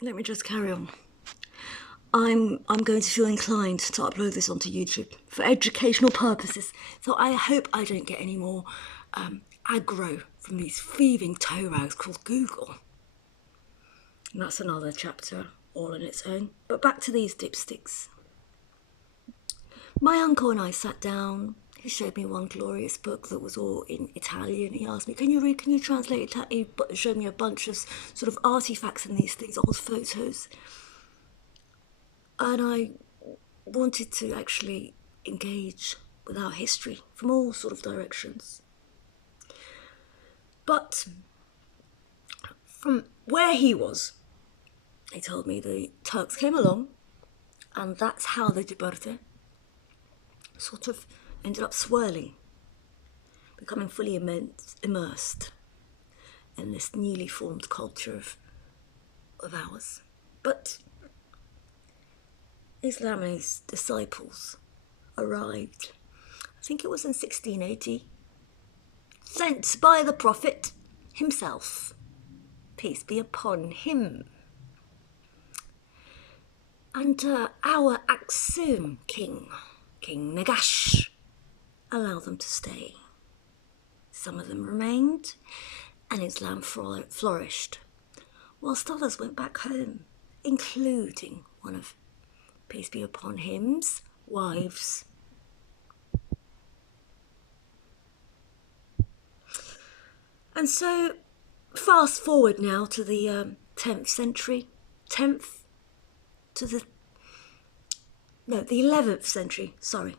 let me just carry on. I'm going to feel inclined to upload this onto YouTube for educational purposes. So I hope I don't get any more aggro from these thieving toe rags called Google. And that's another chapter all on its own. But back to these dipsticks. My uncle and I sat down. He showed me one glorious book that was all in Italian. He asked me, can you read, can you translate it? He showed me a bunch of sort of artifacts and these things, old photos. And I wanted to actually engage with our history from all sort of directions. But from where he was, he told me the Turks came along, and that's how the Diberte sort of ended up swirling, becoming fully immersed in this newly formed culture of ours. But Islam and his disciples arrived, I think it was in 1680, sent by the Prophet himself, peace be upon him. And our Aksum king, King Nagash, allowed them to stay. Some of them remained, and Islam flourished, whilst others went back home, including one of, peace be upon him's, wives. And so, fast forward now to the 10th century, the 11th century, sorry.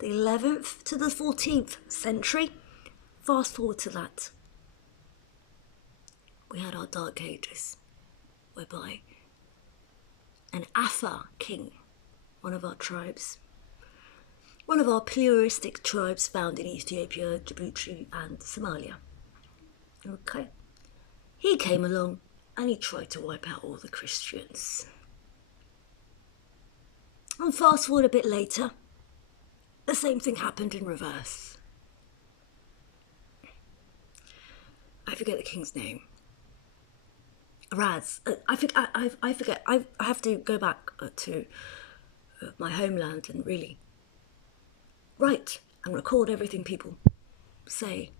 The 11th to the 14th century, fast forward to that. We had our Dark Ages, whereby an Afa king, one of our tribes, one of our pluralistic tribes found in Ethiopia, Djibouti and Somalia. Okay. He came along and he tried to wipe out all the Christians. And fast forward a bit later, the same thing happened in reverse. I forget the king's name. Raz. I forget. I have to go back to my homeland and really write and record everything people say.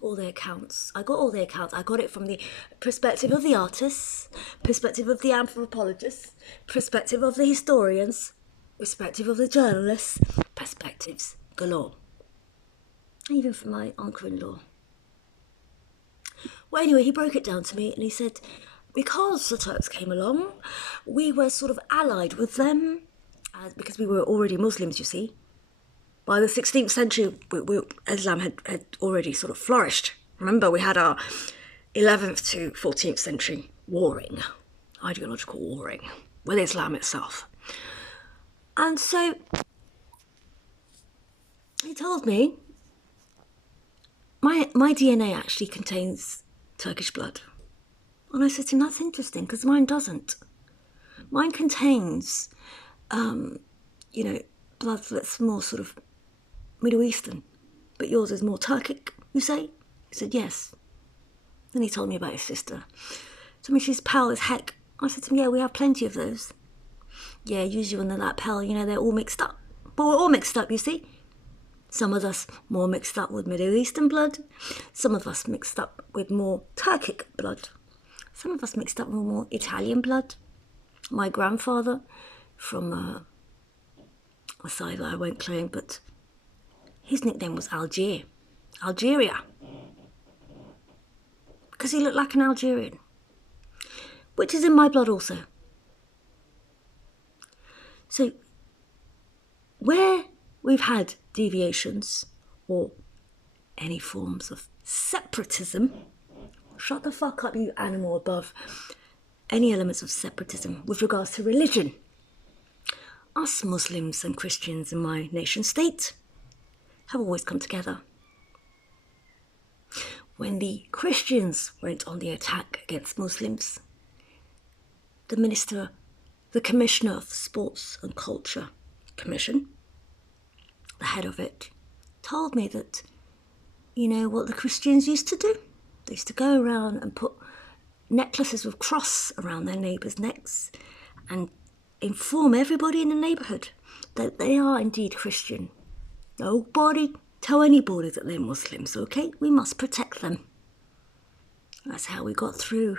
All their accounts. I got all the accounts. I got it from the perspective of the artists, perspective of the anthropologists, perspective of the historians, perspective of the journalists, perspectives galore. Even from my uncle-in-law. Well, anyway, he broke it down to me and he said, because the Turks came along, we were sort of allied with them, because we were already Muslims, you see. By the 16th century, Islam had already sort of flourished. Remember, we had our 11th to 14th century warring, ideological warring, with Islam itself. And so he told me, my DNA actually contains Turkish blood. And I said to him, that's interesting, because mine doesn't. Mine contains, blood that's more sort of Middle Eastern, but yours is more Turkic, you say? He said, yes. Then he told me about his sister. Told me she's pale as heck. I said to him, yeah, we have plenty of those. Yeah, usually when they're that pale, they're all mixed up. But we're all mixed up, you see? Some of us more mixed up with Middle Eastern blood. Some of us mixed up with more Turkic blood. Some of us mixed up with more Italian blood. My grandfather from a side that I won't claim, but his nickname was Algeria. Because he looked like an Algerian. Which is in my blood also. So, where we've had deviations or any forms of separatism, shut the fuck up, you animal above any elements of separatism with regards to religion. Us Muslims and Christians in my nation state have always come together. When the Christians went on the attack against Muslims, the Commissioner of the Sports and Culture Commission, the head of it, told me that, you know what the Christians used to do? They used to go around and put necklaces with cross around their neighbours' necks and inform everybody in the neighbourhood that they are indeed Christian. Nobody tell anybody that they're Muslims, okay? We must protect them. That's how we got through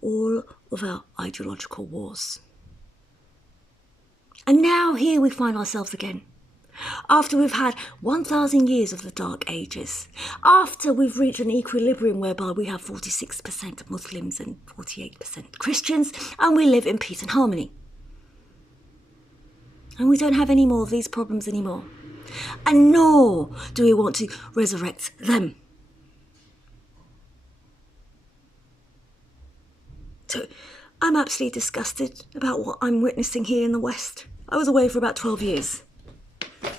all of our ideological wars. And now here we find ourselves again. After we've had 1,000 years of the Dark Ages, after we've reached an equilibrium whereby we have 46% Muslims and 48% Christians, and we live in peace and harmony. And we don't have any more of these problems anymore. And nor do we want to resurrect them. So I'm absolutely disgusted about what I'm witnessing here in the West. I was away for about 12 years.